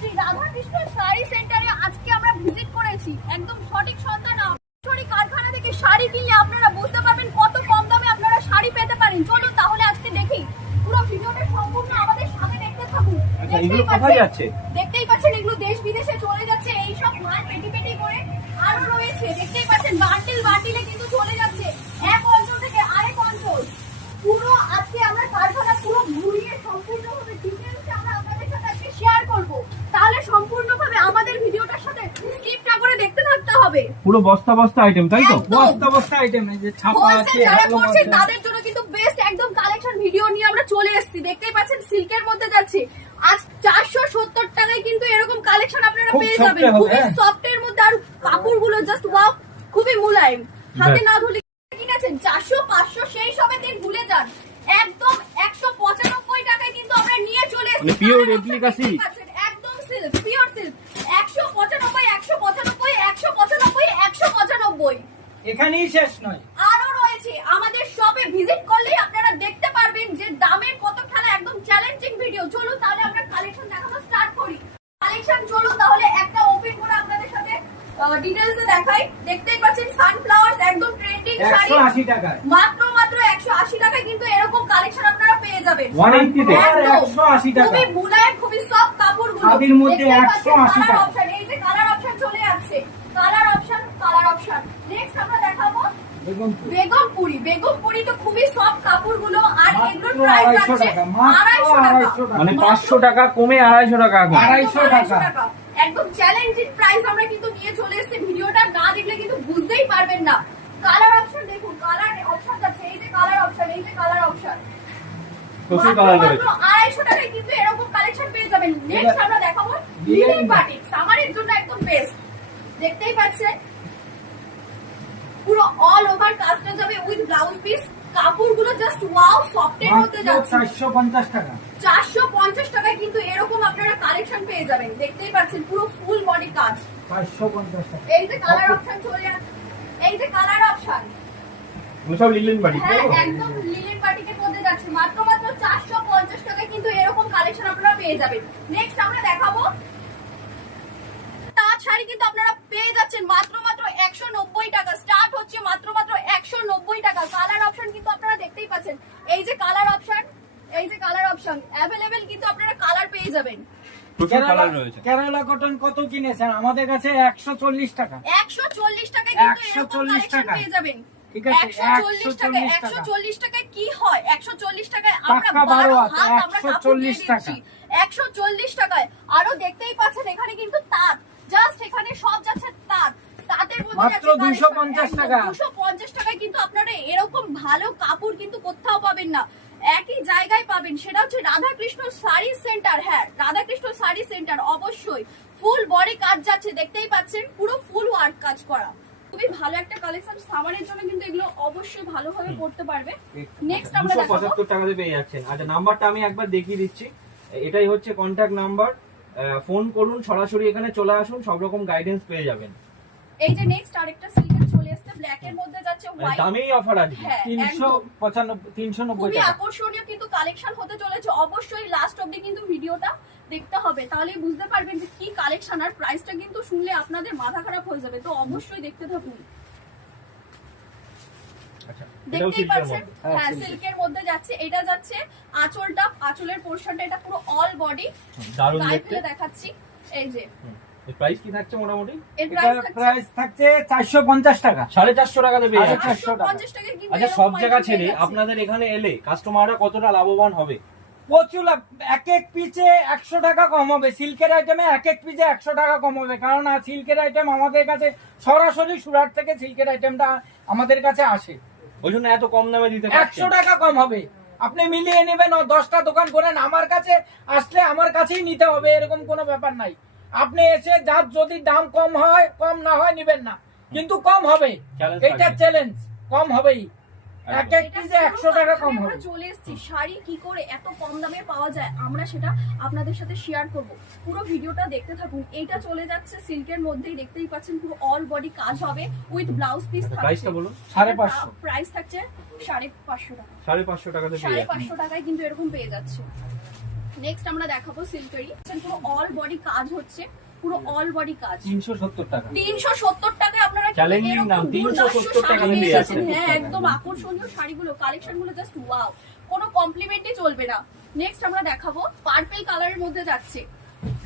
শ্রী রাধাকৃষ্ণ শাড়ি সেন্টারে আজকে আমরা ভিজিট করেছি। একদম সঠিক সন্ধান কারখানা থেকে শাড়ি কিনলে আপনারা বুঝতে পারবেন কত কম দামে আপনারা শাড়ি পেতে পারেন। চলুন তাহলে আজকে দেখি, পুরো ভিডিওটা সম্পূর্ণ আমাদের সাথে দেখতে থাকুন। দেখতেই পাচ্ছেন এগুলো দেশ বিদেশে চলে যাচ্ছে, এই সব মাল পেটি পেটি করে আরো রয়েছে। দেখতেই পাচ্ছেন বান্ডিলে কিন্তু চলে যাচ্ছে এক অঞ্চল থেকে আরেক অঞ্চল। পুরো আজকে আমরা কারখানা পুরো ঘুরিয়ে সম্পূর্ণভাবে ডিটেইলসে আমরা আপনাদের সাথে আজকে শেয়ার করব। তাহলে সম্পূর্ণভাবে আমাদের ভিডিওটার সাথে স্কিপ না করে দেখতে থাকতে হবে। পুরো বস্তা বস্তা আইটেম, তাই তো? বস্তা আইটেম, এই যে ছাপা আছে, যারা করছে তাদের জন্য কিন্তু বেস্ট একদম কালেকশন ভিডিও নিয়ে আমরা চলে এসেছি। দেখতেই পাচ্ছেন সিল্কের মধ্যে যাচ্ছে আজ 470 টাকায় কিন্তু এরকম কালেকশন আপনারা পেয়ে যাবেন। খুবই সফট এর মধ্যে, আর কাপড়গুলো জাস্ট ওয়াও, খুবই মুলায়ম। হাতে না ধুলে কিনেছেন 400 500 সেই সবে দিন ভুলে যান। একদম 195 টাকায় কিন্তু আমরা নিয়ে চলে এসেছি। পিওর রেপ্লিকা সিল্ক, একদম সিল্ক, পিওর সিল্ক। 195 195 195 195। এখানেই শেষ নয়, আরো রয়েছে। আমাদের শপে ভিজিট করলেই আপনারা দেখতে পারবেন যে দামের কত খেলা, একদম চ্যালেঞ্জিং ভিডিও। চলুন তাহলে আমরা কালেকশন দেখানো স্টার্ট করি। কালেকশন চলুন তাহলে একটা ওপেন করে আপনাদের সাথে ডিটেইলসে দেখাই। দেখতেই পাচ্ছেন সানফ্লাওয়ার্স, একদম ট্রেন্ডিং শাড়ি 180 টাকায়, মাত্র 180 টাকায় কিন্তু এরকম কালেকশন আপনারা পেয়ে যাবেন। 180 তে 180 টাকা, খুবই মুলায়ম, খুবই সফট কাপড়গুলো। খাদির মধ্যে 180 টাকা। এই যে কালার অপশন চলে যাচ্ছে, কালার অপশন। নেক্সট আমরা দেখাবো বেগমপুরি তো খুবই সফট কাপড়গুলো, আর এগুলোর প্রাইস আছে 250 টাকা। মানে 500 টাকা কমে 250 টাকা এখন। 250 টাকা, একদম চ্যালেঞ্জিং প্রাইস আমরা কিন্তু নিয়ে চলে এসেছি। ভিডিওটা না দেখলে কিন্তু বুঝতেই পারবেন না। কালার অপশন দেখুন, কালার অপশন আছে, এই যে কালার অপশন, এই যে কালার অপশন। প্রচুর কালার রয়েছে। 250 টাকায় কিন্তু এরকম কালেকশন পেয়ে যাবেন। নেক্সট আমরা দেখাবো লিনেন বাটিক, সামারের জন্য একদম বেস্ট। দেখতেই পাচ্ছেন পুরো অল ওভার কাজটা যাবে উইথ ব্লাউজ পিস। কাপড়গুলো জাস্ট ওয়াও, সফটের মধ্যে যাচ্ছে। 450 টাকা, 450 টাকায় কিন্তু এরকম আপনারা কালেকশন পেয়ে যাবেন। দেখতেই পাচ্ছেন পুরো ফুল বডি কাজ। 450 টাকা। এই যে কালার অপশন চলে যাচ্ছে, এই যে কালার অপশন, সব লিলেন বাড়ি, হ্যাঁ একদম লিনেন বাটিকের মধ্যে যাচ্ছে। মাত্র 450 টাকায় কিন্তু এরকম কালেকশন আপনারা পেয়ে যাবেন। নেক্সট আমরা দেখাবো তাঁত শাড়ি, কিন্তু আপনারা পেয়ে যাচ্ছেন মাত্র 190 টাকা। স্টার্ট হচ্ছে মাত্র 190 টাকা। কালার অপশন কিন্তু আপনারা দেখতেই পাচ্ছেন, এই যে কালার অপশন, এই যে কালার অপশন अवेलेबल, কিন্তু আপনারা কালার পেয়ে যাবেন। প্রচুর কালার রয়েছে। কেরালা কটন কত কিনেছেন? আমাদের কাছে 140 টাকা। 140 টাকায় কিন্তু এরকম কালেকশন পেয়ে যাবেন। ঠিক আছে, 140 টাকায়। 140 টাকায় কি হয়? 140 টাকায় আমরা পাক্কা 12 হাত, হাত আমরা কাপড় 140 দিয়ে টাকা। দিচ্ছি। 140 টাকায়। আরো দেখতেই পাচ্ছেন এখানে কিন্তু তাঁত, জাস্ট এখানে সব যাচ্ছে তাঁত। তাঁতের মধ্যে মাত্র 250 টাকা। 250 টাকায় কিন্তু আপনারা এরকম ভালো কাপড় কিন্তু কোথাও পাবেন না, একই জায়গায় পাবেন। সেটা হচ্ছে রাধাকৃষ্ণ শাড়ি সেন্টার। হ্যাঁ, রাধাকৃষ্ণ শাড়ি সেন্টার অবশ্যই। ফুল বডি কাজ যাচ্ছে, দেখতেই পাচ্ছেন পুরো ফুল ওয়ার্ক কাজ করা। খুবই ভালো একটা কালেকশন, সামারের জন্য কিন্তু এগুলো অবশ্যই ভালোভাবে পড়তে পারবে। নেক্সট আমরা দেখাবো 275 টাকাতে পেয়ে যাচ্ছেন। আচ্ছা, নাম্বারটা আমি একবার দেখিয়ে দিচ্ছি। এটাই হচ্ছে কন্টাক্ট নাম্বার। ফোন করুন, সরাসরি এখানে চলে আসুন, সব রকম গাইডেন্স পেয়ে যাবেন। এই যে নেক্সট আরেকটা সিল্কের চলে আসছে, ব্ল্যাক এর মধ্যে যাচ্ছে হোয়াইট। দামেই অফার আছে। হ্যাঁ, 390 খুবই টাকা। আকর্ষণীয় কিন্তু কালেকশন হতে চলেছে। অবশ্যই লাস্ট অবধি কিন্তু ভিডিওটা দেখতে হবে, তাহলেই বুঝতে পারবেন যে কি কালেকশন। আর প্রাইসটা কিন্তু শুনলে আপনাদের মাথা খারাপ হয়ে যাবে, তো অবশ্যই দেখতে থাকুন। আচ্ছা, দেখতেই পাচ্ছেন, হ্যাঁ সিল্কের মধ্যে যাচ্ছে। এটা যাচ্ছে আঁচলটা, আঁচলের পোরশনটা, এটা পুরো অল বডি। দারুণ গায়ে দেখতে। ফেলে দেখাচ্ছি, এই যে এর প্রাইস কি থাকছে মোটামুটি? এর এটা প্রাইস থাকছে 450 টাকা। 450 টাকাতে পেয়ে যাচ্ছেন। 450 টাকায় কিন্তু আচ্ছা, সব জায়গা ছেড়ে আপনাদের এখানে এলে কাস্টমাররা কতটা লাভবান হবে? প্রচুর লাভ। এক এক পিচে 100 টাকা কম হবে। সিল্কের আইটেমে এক এক পিচে 100 টাকা কম হবে, কারণ সিল্কের আইটেম আমাদের কাছে সরাসরি সুরাট থেকে সিল্কের আইটেমটা আমাদের কাছে আসে, ওই জন্য এত কম দামে দিতে 100 টাকা কম হবে। আপনি মিলিয়ে নেবেন, 10টা দোকান করেন, আমার কাছে আসলে আমার কাছেই নিতে হবে, এরকম কোনো ব্যাপার নাই। আপনি এসে যার যদি দাম কম হয়, কম না হয় নিবেন না, কিন্তু কম হবে। এটা চ্যালেঞ্জ, কম হবেই। এক এক পিসে 100 টাকা কম হবে। চলে এসেছি শাড়ি কি করে এত কম দামে পাওয়া যায়, আমরা সেটা আপনাদের সাথে শেয়ার করব। পুরো ভিডিওটা দেখতে থাকুন। এইটা চলে যাচ্ছে সিল্কের মধ্যেই, দেখতেই পাচ্ছেন পুরো অল বডি কাজ হবে উইথ ব্লাউজ পিস। প্রাইসটা বলুন। 550 প্রাইস থাকছে 550 টাকা। 550 টাকাতে পেয়ে যাচ্ছেন। 550 টাকায় কিন্তু এরকম পেয়ে যাচ্ছে। নেক্সট আমরা দেখাবো সিল্কেরই, পুরো অল বডি কাজ হচ্ছে, পুরো অল বডি কাজ 370 টাকা। 370 টাকায় আপনারা কিন্তু Challenging এরকম দাম, 370 টাকা শাড়ি দিয়ে পেয়ে যাচ্ছেন। যাচ্ছেন। হ্যাঁ, একদম আকর্ষণীয় শাড়িগুলো, কালেকশনগুলো জাস্ট ওয়াও, কোনো কমপ্লিমেন্টই চলবে না। নেক্সট আমরা দেখাবো পার্পল কালারের মধ্যে যাচ্ছে,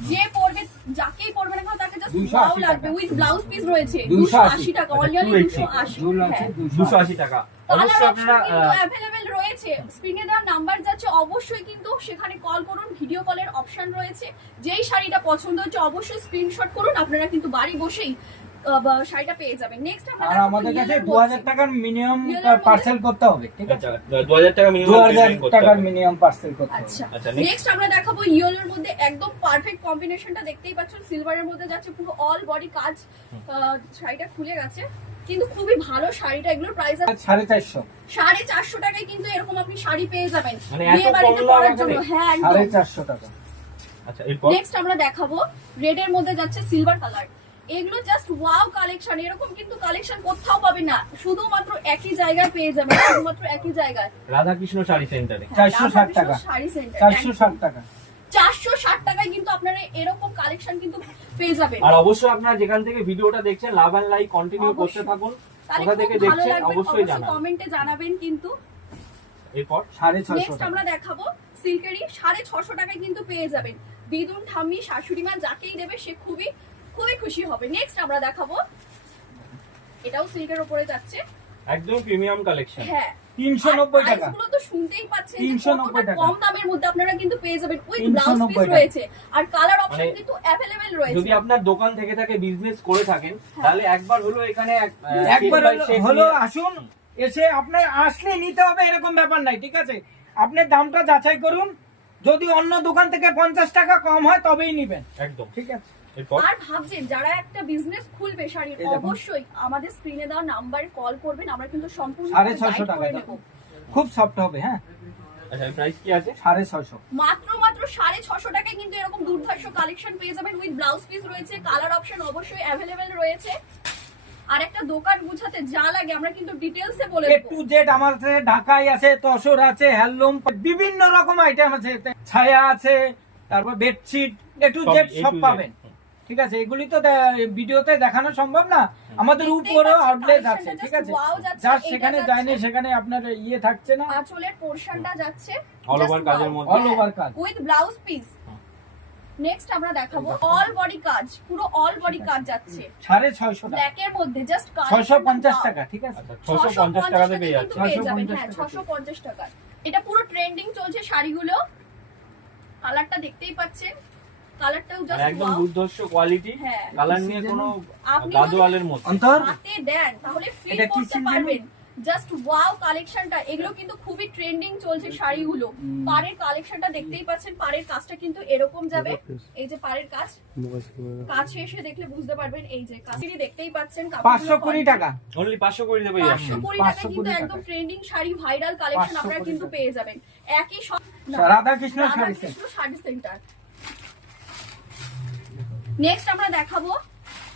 যে পরবে যাকেই পরবে না কেন তাকে জাস্ট 280 ওয়াও লাগবে। টাকা। উইথ ব্লাউজ পিস রয়েছে 280 280 টাকা, আচ্ছা, অনলি 280 280। 280 টাকা। কালার অবশ্যই অপশন আপনারা কিন্তু অ্যাভেলেবেল রয়েছে, স্ক্রিনে দেওয়া নাম্বার যাচ্ছে, অবশ্যই কিন্তু সেখানে কল করুন, ভিডিও কলের অপশন রয়েছে। যেই শাড়িটা পছন্দ হচ্ছে অবশ্যই স্ক্রিনশট করুন, আপনারা কিন্তু বাড়ি বসেই শাড়িটা পেয়ে যাবেন। নেক্সট আমরা আর দেখাবো আমাদের কাছে yellow 2000 টাকার মিনিমাম Yellow এর মধ্যে- পার্সেল করতে হবে, ঠিক আছে? আচ্ছা 2000 টাকা মিনিমাম 2000 টাকার মিনিমাম পার্সেল করতে হবে। আচ্ছা, আচ্ছা, next- নেক্সট আমরা দেখাবো ইয়েলোর মধ্যে একদম পারফেক্ট কম্বিনেশনটা দেখতেই পাচ্ছেন, সিলভারের মধ্যে যাচ্ছে, পুরো অল বডি কাজ। শাড়িটা খুলে গেছে কিন্তু খুবই ভালো শাড়িটা, এগুলোর প্রাইস 450 450 টাকায় কিন্তু এরকম আপনি শাড়ি পেয়ে যাবেন মানে এত বিয়ে বাড়িতে কম দাম পরার এখানে? জন্য। হ্যাঁ, একদম। 450 টাকা। আচ্ছা, এরপর নেক্সট আমরা দেখাবো রেড এর মধ্যে যাচ্ছে সিলভার কালার। এগুলো জাস্ট ওয়াও কালেকশন, এরকম কিন্তু কালেকশন কোথাও পাবেন না, শুধুমাত্র একই জায়গায় পেয়ে যাবেন, শুধুমাত্র একই জায়গায়। রাধাকৃষ্ণ শাড়ি সেন্টারে 460 টাকা। শাড়ি সেন্টার 460 টাকা। 460 টাকায় কিন্তু আপনারা এরকম কালেকশন কিন্তু পেয়ে যাবেন। আর অবশ্যই আপনারা যেখান থেকে ভিডিওটা দেখছেন লাভ এন্ড লাইক কন্টিনিউ করতে অবশ্যই। থাকুন, তাহলে কোথা খুব থেকে ভালো দেখছেন লাগবে, অবশ্যই জানান। কমেন্টে জানাবেন কিন্তু। এরপর 650 নেক্সট টাকা। আমরা দেখাবো সিল্কেরই, 650 টাকায় কিন্তু পেয়ে যাবেন। দিদুন, ঠাম্মি, শাশুড়ি মা যাকেই দেবে সে খুবই খুবই খুশি হবে। নেক্সট আমরা দেখাবো, এটাও সিল্কের উপরে যাচ্ছে। একদম প্রিমিয়াম কালেকশন। হ্যাঁ, 390 টাকা। প্রাইসগুলো তো শুনতেই পাচ্ছেন যে 390 কতটা টাকা। কম দামের মধ্যে আপনারা কিন্তু পেয়ে যাবেন, উইথ ব্লাউজ 390 পিস টাকা। রয়েছে আর কালার অপশন মানে কিন্তু অ্যাভেলেবেল রয়েছে। যদি আপনার দোকান থেকে থাকে বিজনেস করে থাকেন তাহলে একবার হলো এখানে একবার step by step হলো নিয়ে- আসুন, এসে আপনি আসলে নিতে হবে এরকম ব্যাপার নাই, ঠিক আছে? আপনি দামটা যাচাই করুন, যদি অন্য দোকান থেকে 50 টাকা কম হয় তবেই নেবেন, একদম। ঠিক আছে? এরপর আর ভাবছেন যারা একটা বিজনেস খুলবে শাড়ির, এই দেখুন। অবশ্যই আমাদের স্ক্রিনে দেওয়া নাম্বারে কল করবেন, আমরা কিন্তু সম্পূর্ণ 650 টাকা নেব। খুব সফট হবে। হ্যাঁ, আচ্ছা প্রাইস কি আছে? 650। মাত্র 650 টাকায় কিন্তু এরকম দুর্ধর্ষ কালেকশন পেয়ে যাবেন, উইথ ব্লাউজ পিস রয়েছে, কালার অপশন অবশ্যই অ্যাভেলেবেল রয়েছে। আর একটা দোকান বুঝাতে যা লাগে আমরা কিন্তু ডিটেইলসে বলে এ দেব। টু জেড আমার কাছে ঢাকায় আছে, তসর আছে, হ্যান্ডলুম, বিভিন্ন রকম আইটেম আছে, ছায়া আছে, তারপর বেডশিট, এ টু সব জেড A to সব Z। পাবেন, ঠিক আছে? এগুলি তো ভিডিওতে দেখানো সম্ভব না, আমাদের দেখতেই উপরও পাচ্ছেন আউটলেট আছে, collectionটা ঠিক just আছে? wow যাচ্ছে, যার এইটা সেখানে যাচ্ছে। যায়নি সেখানে আপনার ইয়ে থাকছে না, আঁচলের পোরশনটা যাচ্ছে All over কাজের মধ্যে। All over কাজ। With blouse piece. নেক্সট আমরা দেখাবো অল বডি কাজ, পুরো অল বডি কাজ যাচ্ছে 650 টাকা, ব্ল্যাক এর মধ্যে, জাস্ট 650 টাকা, ঠিক আছে? আচ্ছা 650 টাকাতে পেয়ে যাচ্ছে। পেয়ে যাবেন। 650 হ্যাঁ, টাকা। 650 টাকা। এটা পুরো ট্রেন্ডিং চলছে শাড়িগুলো। কালারটা দেখতেই পাচ্ছেন, কালারটাও আর জাস্ট একদম দুর্ধর্ষ কোয়ালিটি, হ্যাঁ। কালার নিয়ে কোনো আপনি যদি গাদোয়ালের মধ্যে। অন্তর হাতে দেন তাহলে ফিল এটা কি করতে সিজন? পারবেন। জাস্ট ওয়াও কালেকশনটা, এগুলো কিন্তু খুবই ট্রেন্ডিং চলছে শাড়িগুলো। পাড়ের কালেকশনটা দেখতেই পাচ্ছেন, পাড়ের কাজটা কিন্তু এরকম যাবে, এই যে পাড়ের কাজ, কাছে এসে দেখলে বুঝতে পারবেন, এই যে কাছেরই দেখতেই পাচ্ছেন। 520 টাকা। অনলি 500 করে দেবে যাচ্ছে। 520 টাকা 520 কিন্তু টাকা। একদম ট্রেন্ডিং শাড়ি, ভাইরাল কালেকশন 520 আপনারা কিন্তু টাকা। পেয়ে যাবেন। একই রাধাকৃষ্ণ শাড়ি রাধাকৃষ্ণ শাড়ি সেন্টার। নেক্সট আমরা দেখাবো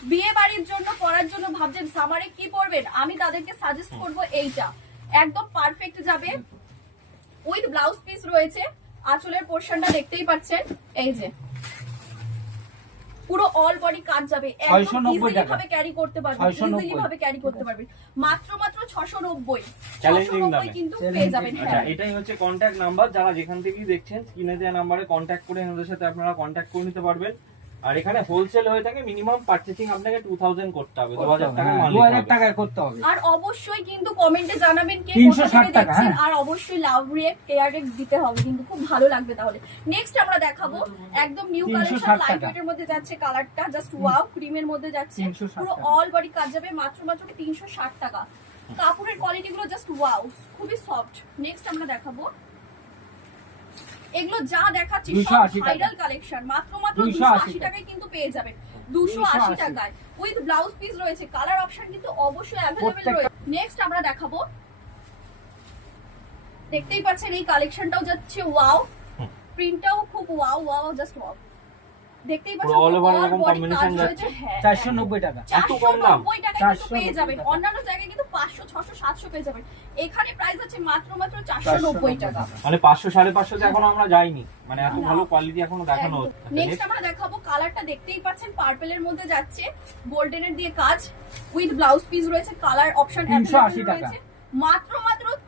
বিয়ে বাড়ির জন্য পরার জন্য ভাবছেন সামারে কি পরবেন, আমি তাদেরকে সাজেস্ট করব এইটা, একদম পারফেক্ট যাবে, উইথ ব্লাউজ পিস রয়েছে, আঁচলের পোরশনটা দেখতেই পাচ্ছেন, এই যে পুরো অল বডি কাজ যাবে, একদম 690 ইজিলি টাকা। ভাবে ক্যারি করতে পারবেন, 690 ইজিলি ভাবে ক্যারি করতে পারবেন, মাত্র 690। Challenging 690 দামে। কিন্তু Challenging পেয়ে যাবেন। আচ্ছা হ্যাঁ, এটাই হচ্ছে কন্ট্যাক্ট নাম্বার, যারা যেখান থেকেই দেখছেন স্ক্রিনে দেওয়া নাম্বারে কন্ট্যাক্ট করে এনাদের সাথে আপনারা কন্ট্যাক্ট করে নিতে পারবেন। আর এখানে হোলসেল হয়ে থাকে, মিনিমাম পারচেজিং আপনাকে 2000 করতে হবে, 2000 টাকা মাল নিতে 2000 হবে। টাকায় করতে হবে। আর অবশ্যই কিন্তু কমেন্টে জানাবেন কে 360 কোথা থেকে টাকা, দেখছেন, হ্যাঁ। আর অবশ্যই লাভ রিয়েক্ট এয়ার রেট দিতে হবে, কিন্তু খুব ভালো লাগবে তাহলে। নেক্সট আমরা দেখাবো একদম নিউ 360 কালেকশন, লাইট টাকা। ওয়েটের মধ্যে যাচ্ছে, কালারটা জাস্ট ওয়াও, ক্রিমের মধ্যে যাচ্ছে, 360 পুরো টাকা। অল বডি কাজ যাবে, মাত্র 360 টাকা। কাপড়ের কোয়ালিটি গুলো জাস্ট ওয়াও, খুবই সফট। নেক্সট আমরা দেখাবো, এগুলো যা দেখাচ্ছি সব 280 টাকা। ভাইরাল কালেকশন, মাত্র 280 280 টাকায় কিন্তু পেয়ে যাবেন, 280 টাকায়, উইথ ব্লাউজ পিস রয়েছে, কালার অপশন কিন্তু অবশ্যই অ্যাভেলেবেল প্রত্যেকটা- রয়েছে। নেক্সট আমরা দেখাবো, দেখতেই পাচ্ছেন এই কালেকশনটাও যাচ্ছে ওয়াও, প্রিন্টটাও খুব ওয়াও, ওয়াও জাস্ট ওয়াও, দেখতেই পুরো পাচ্ছেন all over all এরকম body combination কাজ যাচ্ছে। রয়েছে, হ্যাঁ, 490 টাকা। এত কম দাম? 490 টাকা কিন্তু 490 পেয়ে যাবেন। টাকা। অন্যান্য জায়গায় কিন্তু 500, 600, 700 পেয়ে যাবেন। এখানে প্রাইস আছে মাত্র 490 টাকা। মানে 500 550 তে এখনো আমরা যাইনি, মানে এত না। ভালো কোয়ালিটি এখনো দেখানো হচ্ছে। নেক্সট আমরা দেখাবো কালারটা দেখতেই পাচ্ছেন পার্পলের মধ্যে যাচ্ছে, গোল্ডেনের দিয়ে কাজ, উইথ ব্লাউজ পিস রয়েছে, কালার অপশন 380 টাকা। রয়েছে। মাত্র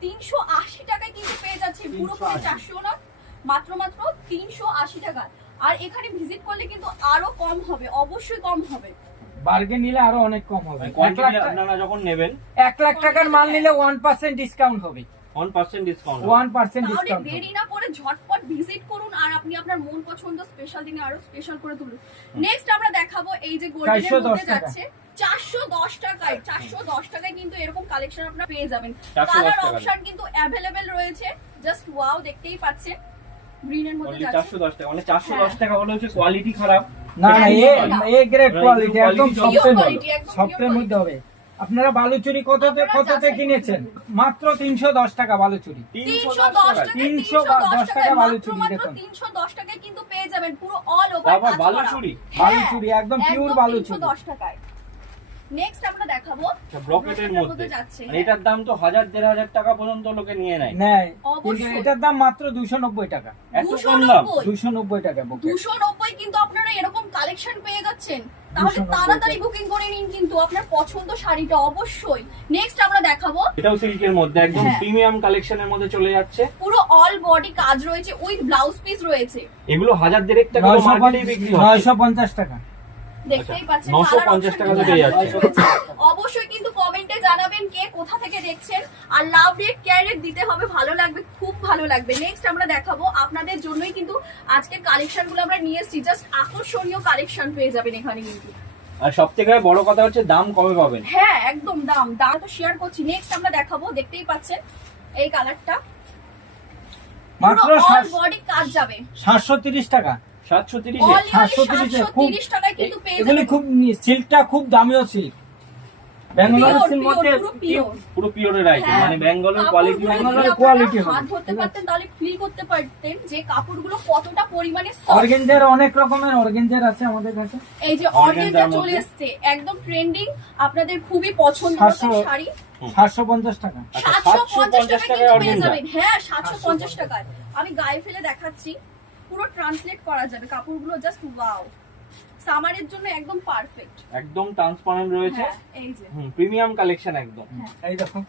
380 টাকায় কিন্তু পেয়ে যাচ্ছে, পুরোপুরি 400 না, মাত্র 380 টাকা। আর এখানে ভিজিট করলে কিন্তু আরো কম হবে, অবশ্যই কম হবে। বার্গেন নিলে আরো অনেক কম হবে। 1 কোয়ান্টিটি লাখ আপনারা যখন নেবেন 1 লাখ টাকার মাল নিলে 1% ডিসকাউন্ট হবে। 1% ডিসকাউন্ট 1% তাহলে ডিসকাউন্ট হবে। দেরি না করে ঝটপট ভিজিট করুন আর আপনি আপনার মন পছন্দ স্পেশাল দিনে আরো স্পেশাল করে তুলুন। নেক্সট আমরা দেখাবো এই যে গোল্ডেনের 410 মধ্যে টাকা। যাচ্ছে 410 টাকায়, 410 টাকায় কিন্তু এরকম কালেকশন আপনারা পেয়ে যাবেন। 410 কালার টাকা। অপশন কিন্তু अवेलेबल রয়েছে, জাস্ট ওয়াও, দেখতেই পাচ্ছেন গ্রিনের মধ্যে অনলি যাচ্ছে। 410 টাকা, মানে 410 টাকা হলে হচ্ছে কোয়ালিটি খারাপ। না না, এ গ্রেড না, কোয়ালিটি, একদম একদম quality সফটের pure মধ্যে, quality, একদম সফটের pure মধ্যে হবে। আপনারা বালুচুরি কততে আপনারা কততে যাচাই কিনেছেন? মাত্র 310 টাকা বালুচুরি। 310 টাকা, 310 টাকা বালুচুরি মাত্র দেখুন। 310 টাকায় কিন্তু পেয়ে যাবেন পুরো অল ওভার তারপর কাজ করা। বালুচুরি? বালুচুরি, একদম pure বালুচুরি। 310 টাকায়। নেক্সট আমরা দেখাবো ব্রকেটের মধ্যে, যাচ্ছে। মানে এটার দাম তো 1000-1500 টাকা পর্যন্ত লোকে নিয়ে নেয়। নেয়, কিন্তু অবশ্যই। এটার দাম মাত্র 290 টাকা। এত কম দাম? 290 টাকা বুকে। 290 কিন্তু আপনারা এরকম কালেকশন পেয়ে যাচ্ছেন। তাহলে 290 তাড়াতাড়ি বুকিং করে নিন কিন্তু আপনার পছন্দ শাড়িটা অবশ্যই। নেক্সট আমরা দেখাবো এটাও সিল্কের মধ্যে একদম হ্যাঁ। প্রিমিয়াম কালেকশনের মধ্যে চলে যাচ্ছে। পুরো অল বডি কাজ রয়েছে, উইথ ব্লাউজ পিস রয়েছে। এগুলো 1000-1500 টাকা মার্কেটে বিক্রি হচ্ছে। 950 টাকা। দেখতেই পাচ্ছেন 950 টাকা কালার পেয়ে অপশন যাচ্ছে। অবশ্যই কিন্তু কমেন্টে জানাবেন কে কোথা থেকে দেখছেন, আর লাভ রেট কেয়ার রেট দিতে হবে, ভালো লাগবে, খুব ভালো লাগবে। নেক্সট আমরা দেখাবো আপনাদের জন্যই কিন্তু আজকের কালেকশন গুলো আমরা নিয়ে এসেছি, জাস্ট আকর্ষণীয় কালেকশন পেয়ে যাবেন এখানে কিন্তু। আর সবথেকে বড় কথা হচ্ছে দাম কমে পাবেন। হ্যাঁ একদম দাম তো শেয়ার করছি। নেক্সট আমরা দেখাবো, দেখতেই পাচ্ছেন এই কালারটা, মাত্র পুরো অল বডি কাজ যাবে। 730 টাকা। 730 All 730 730 টাকায় কিন্তু পেয়ে এগুলি যাবেন। খুব সিল্কটা খুব দামিও সিল্ক। ব্যাঙ্গালোরের Pure, সিল্ক মধ্যে পুরো pure। পুরো পিওরের আইটেম, হ্যাঁ। মানে বেঙ্গলের কাপড়গুলো কোয়ালিটি। যদি বেঙ্গলের আপনারা quality হবে, হাত ধরতে ঠিক আছে? পারতেন তাহলে ফিল করতে পারতেন যে কাপড়গুলো কতটা পরিমাণে soft। অর্গেঞ্জার অনেক রকমের অর্গেঞ্জার আছে আমাদের কাছে। এই যে Organza অর্গেনজা র চলে মধ্যে। এসেছে, একদম ট্রেন্ডিং, আপনাদের খুবই পছন্দ 700 শাড়ি। 750 টাকা। আচ্ছা, 750 টাকা 750 টাকায় কিন্তু পেয়ে organza। যাবেন। হ্যাঁ 750 টাকায়। আমি গায়ে ফেলে দেখাচ্ছি, পুরো ট্রান্সলেট করা যাবে কাপড়গুলো, জাস্ট ওয়াও, সামারের জন্য একদম পারফেক্ট। একদম ট্রান্সপারেন্ট রয়েছে। হ্যাঁ এই যে প্রিমিয়াম কালেকশন একদম। এই দেখো,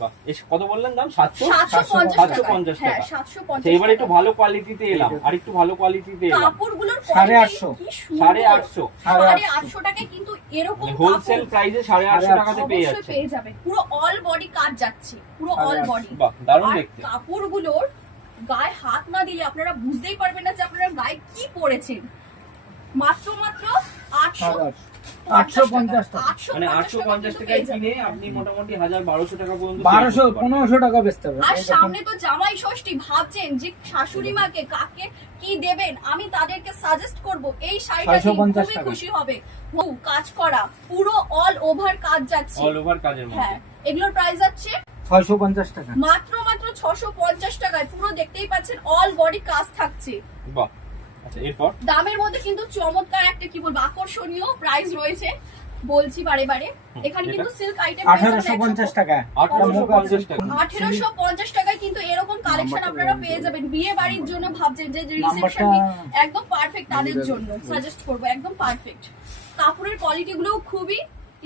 বাহ, কত বললেন দাম? 750 টাকা। 750 হ্যাঁ টাকা। 750 আচ্ছা, এবার একটু ভালো কোয়ালিটিতে এলাম, আর একটু ভালো কোয়ালিটিতে এলাম। কাপড়গুলোর 850 কোয়ালিটি কি সুন্দর। 850 850 টাকায় কিন্তু এরকম হোলসেল কাপড় প্রাইসে 850 টাকাতে পেয়ে অবশ্যই যাচ্ছে। পেয়ে যাবে। পুরো অল বডি কাজ যাচ্ছে, পুরো অল 850 বডি। বাহ, দারুণ আর দেখতে। কাপড়গুলোর গায়ে হাত না দিলে আপনারা বুঝতেই পারবেন না যে আপনারা গায়ে কি পরেছেন। মাত্র 850 টাকা। 850 মানে 850 টাকায় কিনে আপনি মোটামুটি 1000-1200 টাকা পর্যন্ত 1200-1500 টাকা বেচতে হবে। আর এই দেখুন, সামনে তো জামাই ষষ্ঠী, ভাবছেন যে শাশুড়ি মাকে কাকে কি দেবেন, আমি তাদেরকে সাজেস্ট করব এই শাড়িটা দিয়ে, 650 খুবই টাকা। খুশি হবে। কাজ করা, পুরো অল ওভার কাজ যাচ্ছে। অল ওভার কাজের মধ্যে। হ্যাঁ এগুলোর প্রাইস আছে 650 টাকা। মাত্র 650 টাকায়। পুরো দেখতেই পাচ্ছেন অল বডি কাজ থাকছে। বাহ, আচ্ছা এরপর দামের মধ্যে কিন্তু চমৎকার একটা কি বলবো আকর্ষণীয় প্রাইস রয়েছে, বলছি বারে বারে। এখানে কিন্তু সিল্ক আইটেম 1850 টাকা। 1850 টাকা। 1850 টাকায় কিন্তু এরকম কালেকশন আপনারা পেয়ে যাবেন। বিয়ে বাড়ির জন্য ভাবছেন যে রিসেপশন নাম্বারটা- একদম পারফেক্ট, তাদের জন্য সাজেস্ট করব, একদম পারফেক্ট। কাপড়ের কোয়ালিটি গুলো খুবই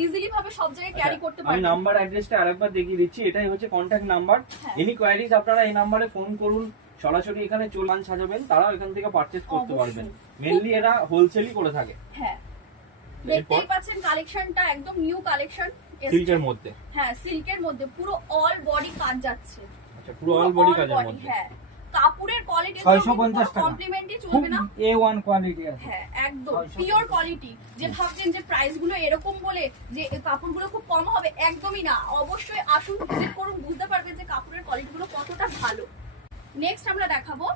ইজিলি ভাবে সব জায়গায় ক্যারি করতে আমি পারবেন। নাম্বার অ্যাড্রেসটা আরেকবার দেখিয়ে দিচ্ছি, এটাই হচ্ছে কন্ট্যাক্ট নাম্বার। হ্যাঁ। এনি কোয়ারিজ আপনারা এই নাম্বারে ফোন করুন, সরাসরি এখানে চলান সাজাবেন, তারাও এখান থেকে পারচেজ করতে অবশ্যই। পারবেন। মেইনলি এরা হোলসেলই করে থাকে হ্যাঁ এরপর? দেখতেই পাচ্ছেন কালেকশনটা একদম নিউ কালেকশন। সিল্কের মধ্যে। হ্যাঁ সিল্কের মধ্যে পুরো অল বডি কাজ যাচ্ছে। আচ্ছা, পুরো অল বডি কাজের মধ্যে। হ্যাঁ কাপড়ের কোয়ালিটি 650 টাকা। কমপ্লিমেন্টই খুব চলবে না। A1 কোয়ালিটি আছে। হ্যাঁ একদম 650 পিওর কোয়ালিটি। যে ভাবছেন যে প্রাইস গুলো এরকম বলে যে এই কাপড়গুলো খুব কম হবে, একদমই না। অবশ্যই আসুন, ভিজিট করুন, বুঝতে পারবেন যে কাপড়ের কোয়ালিটি গুলো কতটা ভালো। নেক্সট আমরা দেখাবো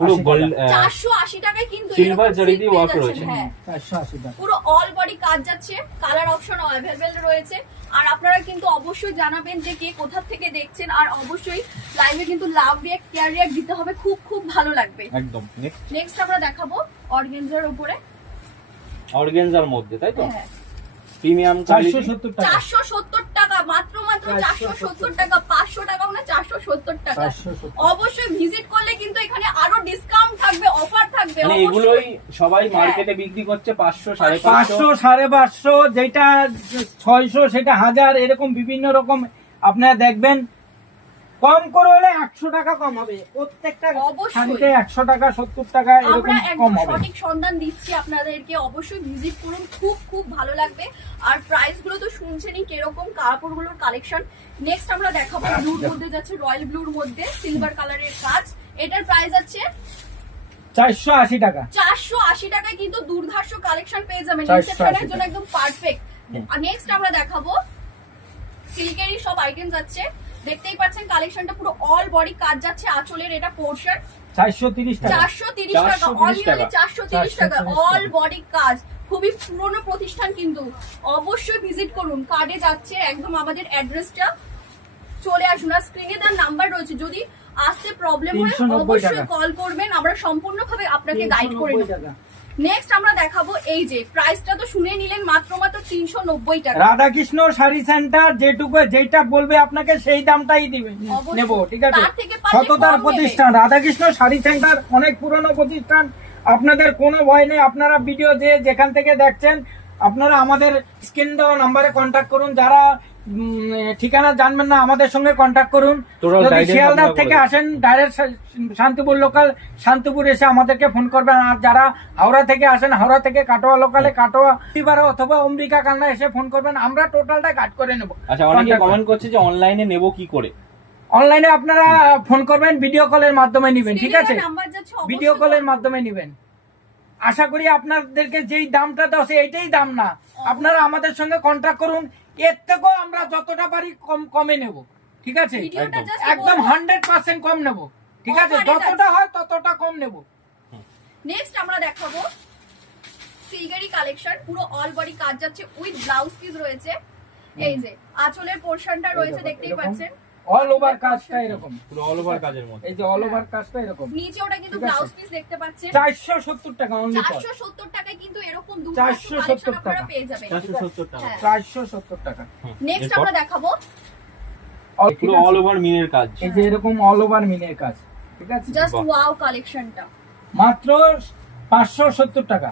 পুরো গোল্ড 480 টাকায় কিন্তু Silver এরকম জরি silk দিয়ে পেয়ে work যাচ্ছেন, রয়েছে। হ্যাঁ 480 টাকা। পুরো অল বডি কাজ যাচ্ছে, কালার অপশন अवेलेबल রয়েছে। আর আপনারা কিন্তু অবশ্যই জানাবেন যে কে কোথা থেকে দেখছেন, আর অবশ্যই লাইভে কিন্তু লাভ রিঅ্যাক্ট কেয়ার রিঅ্যাক্ট দিতে হবে, খুব খুব ভালো লাগবে। একদম নেক্সট আমরা দেখাবো অর্গানজার উপরে, অর্গানজার মধ্যে, তাই তো হ্যাঁ প্রিমিয়াম কোয়ালিটি 470 টাকা। 470 টাকা, মাত্র 470 টাকা, 500 টাকাও না, 470 টাকা। 470 অবশ্যই ভিজিট করলে কিন্তু এখানে আরো ডিসকাউন্ট থাকবে, অফার থাকবে মানে অবশ্যই। এগুলোই সবাই হ্যাঁ। মার্কেটে বিক্রি করছে 500 550 500 550 যেটা 600 সেটা 1000 এরকম বিভিন্ন রকম আপনারা দেখবেন। কম করে হলে 100 টাকা কম হবে, প্রত্যেকটা অবশ্যই। শাড়িতে 100 টাকা 70 টাকা আমরা এরকম একদম কম হবে। সঠিক সন্ধান দিচ্ছি আপনাদেরকে, অবশ্যই ভিজিট করুন, খুব খুব ভালো লাগবে। আর প্রাইস গুলো তো শুনছেনই কিরকম, কাপড়গুলোর কালেকশন। নেক্সট আমরা দেখাবো ব্লুর মধ্যে যাচ্ছে, রয়্যাল ব্লুর মধ্যে সিলভার কালারের কাজ। এটার প্রাইস আছে 480 টাকা। 480 টাকায় কিন্তু দুর্ধর্ষ কালেকশন পেয়ে যাবেন, 480 রিসেপশনের জন্য একদম পারফেক্ট। আর নেক্সট আমরা দেখাবো সিল্কেরই সব আইটেম যাচ্ছে, দেখতেই পাচ্ছেন কালেকশনটা পুরো অল বডি কাজ যাচ্ছে, আঁচলের এটা পোর্শন 430 টাকা। 430 টাকা, 430 অনলি টাকা। 430 টাকা, অল বডি কাজ। খুবই পুরনো প্রতিষ্ঠান কিন্তু, অবশ্যই ভিজিট করুন। কার্ডে যাচ্ছে একদম আমাদের অ্যাড্রেসটা, চলে আসুন। আর স্ক্রিনে তার নাম্বার রয়েছে, যদি আসতে প্রবলেম হয় 390 অবশ্যই টাকা। কল করবেন, আমরা সম্পূর্ণভাবে আপনাকে গাইড করে 390 নেব। টাকা। নেক্সট আমরা দেখাবো এই যে প্রাইসটা তো শুনে নিলেন, মাত্র 390 টাকা। রাধাকৃষ্ণ শাড়ি সেন্টার যেটুকু যেটা বলবে আপনাকে সেই দামটাই দিবে অবশ্যই। নেব, ঠিক আছে। তার থেকে পারলে সততার কম প্রতিষ্ঠান রাধাকৃষ্ণ শাড়ি সেন্টার, অনেক পুরনো প্রতিষ্ঠান। আপনাদের কোনো ভয় নেই, আপনারা ভিডিও যে যেখান থেকে দেখছেন আপনারা আমাদের স্ক্রিন দেওয়া নাম্বারে কন্ট্যাক্ট করুন। যারা ঠিকানা জানবেন না আমাদের সঙ্গে কন্ট্যাক্ট করুন। Total যদি guidance শিয়ালদাহ আমরা থেকে করে আসেন ডাইরেক্ট শান্তিপুর লোকাল, শান্তিপুর এসে আমাদেরকে ফোন করবেন। আর যারা হাওড়া থেকে আসেন, হাওড়া থেকে কাটোয়া লোকালে কাটোয়া এবারে অথবা অম্বিকা কান্না এসে ফোন করবেন, আমরা টোটালটা কাট করে নেব। আচ্ছা, অনেকে কমেন্ট করছে যে অনলাইনে নেব কি করে। অনলাইনে আপনারা ফোন করবেন, ভিডিও কলের মাধ্যমে নেবেন, ঠিক আছে। নাম্বার যাচ্ছে, অবশ্যই ভিডিও কলের call মাধ্যমে নেবেন। আশা করি আপনাদেরকে যেই দামটা দেওয়া এইটাই দাম না, আপনারা আমাদের সঙ্গে কন্ট্যাক্ট করুন। এর থেকেও আমরা যতটা পারি কমে নেব, ঠিক আছে। ভিডিওটা just একদম বলবো। 100% কম নেব, ঠিক আছে। Offer এ যতটা যাচ্ছে। হয় ততটা কম নেব। নেক্সট আমরা দেখাবো সিলগারি কালেকশন, পুরো অল বডি কাজ যাচ্ছে, উইথ ব্লাউজ পিস রয়েছে। এই যে আঁচলের পোরশনটা রয়েছে, দেখতেই পাচ্ছেন অল ওভার কাজটা এরকম, পুরো অল ওভার কাজের মধ্যে। এই যে অল ওভার কাজটা এরকম। নিচে ওটা কিন্তু ঠিক আছে। ব্লাউজ পিস দেখতে পাচ্ছেন। 470 টাকা অনলি ফর 470 টাকায় কিন্তু এরকম 470 কালেকশন আপনারা টাকা। পেয়ে যাবেন। 470 টাকা। হ্যাঁ। 470 টাকা। নেক্সট এরপর? আমরা দেখাবো ঠিক পুরো আছে? অল ওভার মিনের কাজ। এই যে এরকম অল ওভার মিনের কাজ, ঠিক আছে। জাস্ট বাহ। ওয়াও কালেকশনটা। মাত্র 570 টাকা।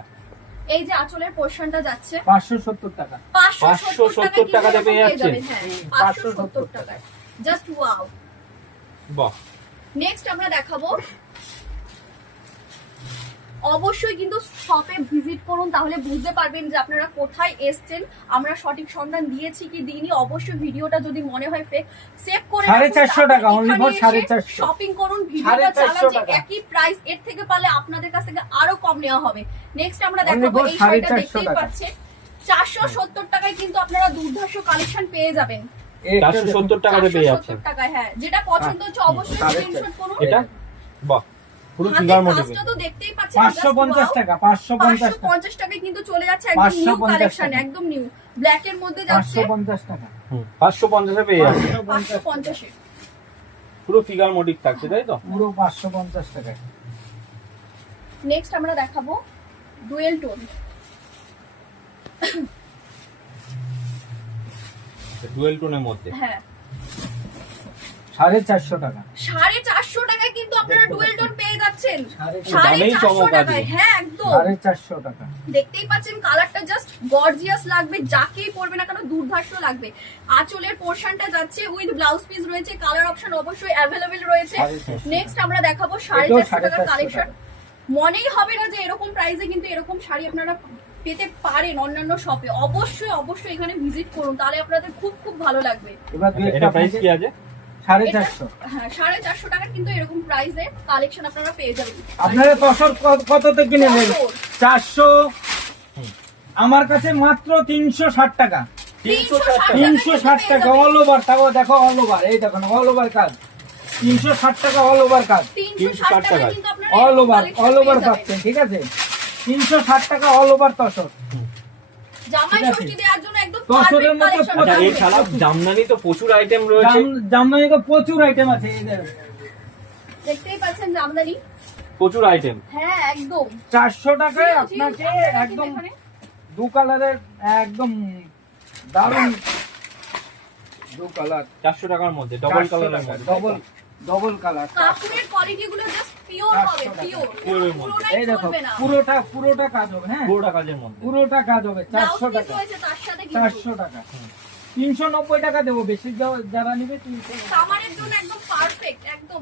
এই যে আঁচলের পোরশনটা যাচ্ছে 570 টাকা। 570 টাকাতে পেয়ে যাচ্ছেন। হ্যাঁ 570 570 টাকায়, জাস্ট ওয়াও। বাহ, নেক্সট আমরা দেখাবো, অবশ্যই কিন্তু শপে ভিজিট করুন, তাহলে বুঝতে পারবেন যে আপনারা কোথায় এসেছেন, আমরা সঠিক সন্ধান দিয়েছি কি দিইনি। অবশ্যই ভিডিওটা যদি মনে হয় ফেক, সেভ করে 450 টাকা, only for 450 শপিং করুন, ভিডিওটা 450 চালাচ্ছে টাকা। একই প্রাইস, এর থেকে পারলে আপনাদের কাছ থেকে আরো কম নেওয়া হবে। নেক্সট আমরা Only দেখাবো for এই শাড়িটা, 450 দেখতেই টাকা। পাচ্ছেন 470 টাকায় কিন্তু আপনারা দুর্ধর্ষ কালেকশন পেয়ে যাবেন। 470 টাকাতে পেয়ে যাচ্ছেন। 470 টাকায়, হ্যাঁ। যেটা পছন্দ হচ্ছে অবশ্যই স্ক্রিনশট করুন। এটা বাহ, পুরো হাতের ফিগার মোটিভ। কাজটা তো দেখতেই পাচ্ছেন, 550 টাকা, 550 টাকা, 550 টাকায় কিন্তু চলে যাচ্ছে একদম নিউ 550 কালেকশন, টাকা। একদম নিউ ব্ল্যাক এর মধ্যে যাচ্ছে 550 টাকা। 550 এ পেয়ে যাচ্ছে। 550 এ। পুরো ফিগার মোটিভ থাকছে, তাই তো। পুরো 550 টাকায়। নেক্সট আমরা দেখাবো ডুয়েল টোন, ডুয়েল টোনের মধ্যে। হ্যাঁ 450 টাকা। 450 টাকায় কিন্তু আপনারা ডুয়েল টোন পেয়ে যাচ্ছেন। দামেই 450 চমক টাকায়, আছে। হ্যাঁ একদম। 450 টাকা। দেখতেই পাচ্ছেন কালারটা জাস্ট গর্জিয়াস লাগবে, যাকেই পরবে না কেন দুর্ধর্ষ লাগবে। আঁচলের পোরশনটা যাচ্ছে উইথ ব্লাউজ পিস রয়েছে, কালার অপশন অবশ্যই অ্যাভেলেবেল রয়েছে। 450 নেক্সট আমরা দেখাবো এটাও 450 টাকার 450 কালেকশন। টাকা। মনেই হবে না যে এরকম প্রাইসে কিন্তু এরকম শাড়ি আপনারা পেতে পারেন অন্যান্য শপে। অবশ্যই অবশ্যই এখানে ভিজিট করুন, তাহলে আপনাদের খুব খুব ভালো লাগবে। এবার দুই এটা একটা প্রাইস কি আছে? 450। হ্যাঁ 450 টাকার কিন্তু এরকম প্রাইসে কালেকশন আপনারা পেয়ে যাবেন। আপনারা তসর কততে কিনে নেবেন? তসর। 400, আমার কাছে মাত্র 360 টাকা। 360 360 টাকা অল ওভার, তাও দেখো অল ওভার, এই দেখো অল ওভার কাজ। 360 টাকা অল ওভার কাজ, 360 টাকা কিন্তু আপনারা অল ওভার পেয়ে যাবেন। পাচ্ছেন, ঠিক আছে? 360 টাকা অল ওভার তসর। জামাই ঠিক আছে। ষষ্ঠী দেওয়ার জন্য একদম তসরের পারফেক্ট মধ্যে কালেকশন। আচ্ছা এছাড়াও জামদানি তো প্রচুর আইটেম রয়েছে, জামদানিতে প্রচুর আইটেম আছে, এই দেখুন। দেখতেই পাচ্ছেন জামদানি। প্রচুর আইটেম। হ্যাঁ একদম 400 টাকায় জি, আপনাকে আপনারা একদম কিন্তু এখানে দু কালারের একদম দারুণ দু কালার, 400 টাকার মধ্যে ডবল কালারের মধ্যে। Double colour. কাপড়ের কোয়ালিটি গুলো জাস্ট পিওর 400 হবে, টাকা। পিওর। Pure এর মধ্যে। পুরোটাই এই দেখো চলবে না। পুরোটা কাজ হবে, হ্যাঁ পুরোটা কাজের মধ্যে। পুরোটা কাজ হবে। ব্লাউজ 400 পিস টাকা, রয়েছে তার সাথে কিন্তু। 400 টাকা। 390 টাকা দেবো, বেশি যারা নিবে 300। সামারের জন্য একদম পারফেক্ট, একদম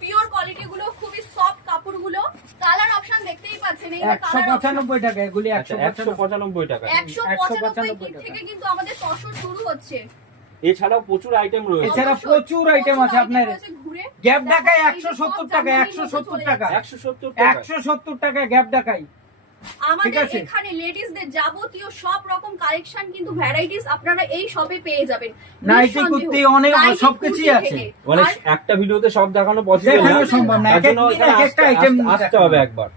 পিওর কোয়ালিটি গুলো, খুবই সফট কাপড় গুলো। কালার অপশন দেখতেই পাচ্ছেন, এই যে কালার 195 টাকা, এগুলি আচ্ছা 195। 195 টাকা। 195 থেকে কিন্তু আমাদের তসর শুরু হচ্ছে। এছাড়াও প্রচুর আইটেম রয়েছে। এছাড়া অবশ্যই, প্রচুর item আছে আপনার। রয়েছে ঘুরে। গ্যাপ ঢাকায় দেখো, 170 এই টাকা, সব 170 চলে টাকা, 170 টাকা। 170 টাকা গ্যাপ ঢাকায়। ঠিক আমাদের আছে। এখানে লেডিসদের যাবতীয় সব রকম কালেকশন কিন্তু ভ্যারাইটিস আপনারা এই শপে পেয়ে যাবেন। নাইটি, নিঃসন্দেহ। কুর্তি, অনেক নাইটি, সবকিছুই কুর্তি আছে। থেকে। মানে আর একটা ভিডিওতে সব দেখানো পসিবল দেখানো না, সম্ভব না, তার এক এক জন্য দিন এখানে এক একটা item আসতে দেখানো। হবে একবার।